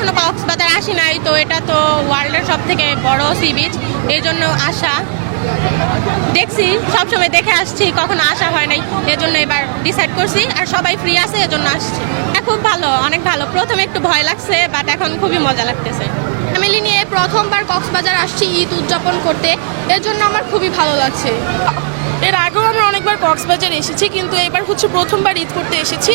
কখনো কক্সবাজার আসি নাই, তো এটা তো ওয়ার্ল্ডের সব থেকে বড় সি বিচ, এই জন্য আসা। দেখছি সবসময় দেখে আসছি, কখনো আসা হয় নাই, এজন্য এবার ডিসাইড করছি। আর সবাই ফ্রি আছে, এজন্য আসছি। খুব ভালো, অনেক ভালো। প্রথমে একটু ভয় লাগছে, বাট এখন খুবই মজা লাগতেছে। ফ্যামিলি নিয়ে প্রথমবার কক্সবাজার আসছি ঈদ উদযাপন করতে, এর জন্য আমার খুবই ভালো লাগছে। এর আগেও আমরা অনেকবার কক্সবাজার এসেছি, কিন্তু এবার হচ্ছে প্রথমবার ঈদ করতে এসেছি।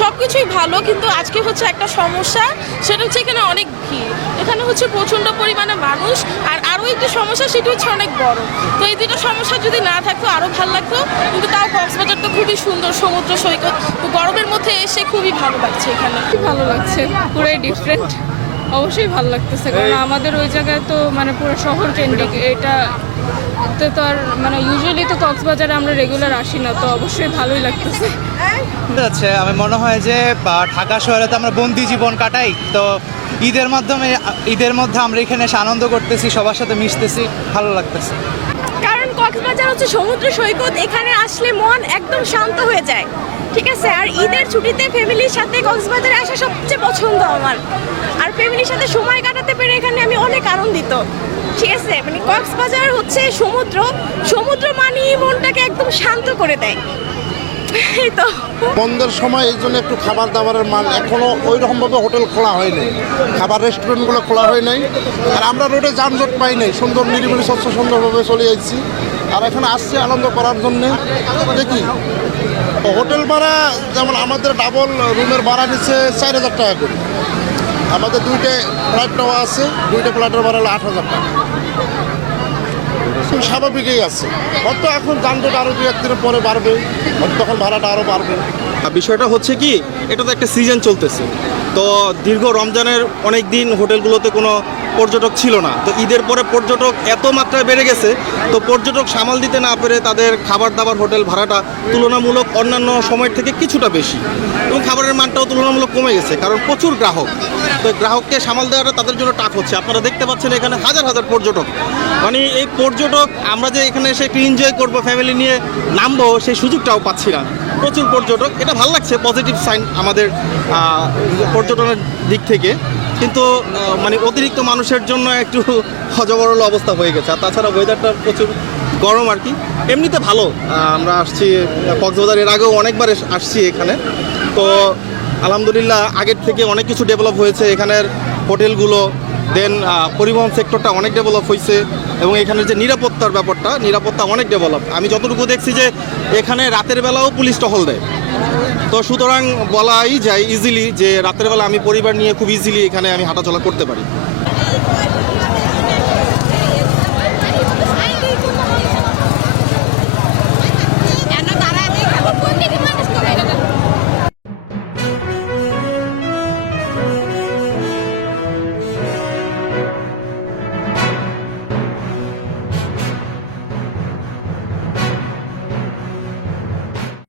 সব কিছুই ভালো, কিন্তু আজকে হচ্ছে একটা সমস্যা, সেটা হচ্ছে এখানে অনেক ভিড়। এখানে হচ্ছে প্রচণ্ড পরিমাণে মানুষ, আর আরও একটি সমস্যা, সেটা হচ্ছে অনেক বড়। তো এই দুটো সমস্যা যদি না থাকতো আরও ভালো লাগতো, কিন্তু তাও কক্সবাজার তো খুবই সুন্দর সমুদ্র সৈকত, তো গরমের মধ্যে এসে খুবই ভালো লাগছে এখানে। ভালো লাগছে, পুরাই ডিফারেন্ট। অবশ্যই ভালো লাগতেছে, কারণ আমাদের ওই জায়গায় তো মানে পুরো শহর কেন্দ্রিক, এটা তো আর মানে ইউজুয়ালি তো কক্সবাজারে আমরা রেগুলার আসি না, তো অবশ্যই ভালোই লাগতেছে। আছে আমি মনে হয় যে ঢাকা শহরে তো আমরা বন্দি জীবন কাটাই, তো ঈদের মধ্যে আমরা এখানে এসে আনন্দ করতেছি, সবার সাথে মিশতেছি, ভালো লাগতেছে। কারণ কক্সবাজার হচ্ছে সমুদ্র সৈকত, এখানে আসলে মন একদম শান্ত হয়ে যায়, ঠিক আছে। আর ঈদের ছুটিতে ফ্যামিলির সাথে কক্সবাজারে আসা সবচেয়ে পছন্দ আমার। আর ফ্যামিলির সাথে সময় কাটাতে পেরে এখানে আমি অনেক আনন্দিত, ঠিক আছে। মানে কক্সবাজার হচ্ছে সমুদ্র মানে মনটাকে একদম শান্ত করে দেয়। এই তো বন্ধের সময় এই জন্য একটু খাবার দাবারের মান এখনও ওই রকমভাবে হোটেল খোলা হয়নি, খাবার রেস্টুরেন্টগুলো খোলা হয় নাই। আর আমরা রোডে যানজট পাই নাই, সুন্দর নিরিবিলি স্বচ্ছ সুন্দরভাবে চলে যাচ্ছি। আর এখানে আসছি আনন্দ করার জন্যে। দেখি হোটেল ভাড়া যেমন আমাদের ডাবল রুমের ভাড়া নিচ্ছে 4,000 টাকা করে। আমাদের দুইটা ফ্লাইট নেওয়া আছে, দুইটা ফ্লাইটের ভাড়া হলো 8,000 টাকা। স্বাভাবিকই আছে, হয়তো এখন যানজট আরও 2-1 দিনের পরে বাড়বে, হয়তো তখন ভাড়াটা আরও বাড়বে। বিষয়টা হচ্ছে কি, এটা তো একটা সিজন চলতেছে, তো দীর্ঘ রমজানের অনেক দিন হোটেলগুলোতে কোনো পর্যটক ছিল না, তো ঈদের পরে পর্যটক এত মাত্রায় বেড়ে গেছে, তো পর্যটক সামাল দিতে না পেরে তাদের খাবার দাবার হোটেল ভাড়াটা তুলনামূলক অন্যান্য সময়ের থেকে কিছুটা বেশি, এবং খাবারের মানটাও তুলনামূলক কমে গেছে, কারণ প্রচুর গ্রাহক। তো গ্রাহককে সামাল দেওয়াটা তাদের জন্য টাফ হচ্ছে। আপনারা দেখতে পাচ্ছেন এখানে হাজার হাজার পর্যটক, মানে এই পর্যটক আমরা যে এখানে এসে একটু এনজয় করবো, ফ্যামিলি নিয়ে নামবো, সেই সুযোগটাও পাচ্ছি না। প্রচুর পর্যটক, এটা ভালো লাগছে, পজিটিভ সাইন আমাদের পর্যটনের দিক থেকে। কিন্তু মানে অতিরিক্ত মানুষের জন্য একটু হজবরল অবস্থা হয়ে গেছে। আর তাছাড়া ওয়েদারটা প্রচুর গরম আর কি। এমনিতে ভালো, আমরা আসছি কক্সবাজার, এর আগেও অনেকবার আসছি এখানে, তো আলহামদুলিল্লাহ আগের থেকে অনেক কিছু ডেভেলপ হয়েছে এখানের হোটেলগুলো, দেন পরিবহন সেক্টরটা অনেক ডেভেলপ হয়েছে, এবং এখানের যে নিরাপত্তা অনেক ডেভেলপ। আমি যতটুকু দেখছি যে এখানে রাতের বেলাও পুলিশ টহল দেয়, তো সুতরাং বলাই যায় ইজিলি যে রাতের বেলা আমি পরিবার নিয়ে খুব ইজিলি এখানে আমি হাঁটাচলা করতে পারি।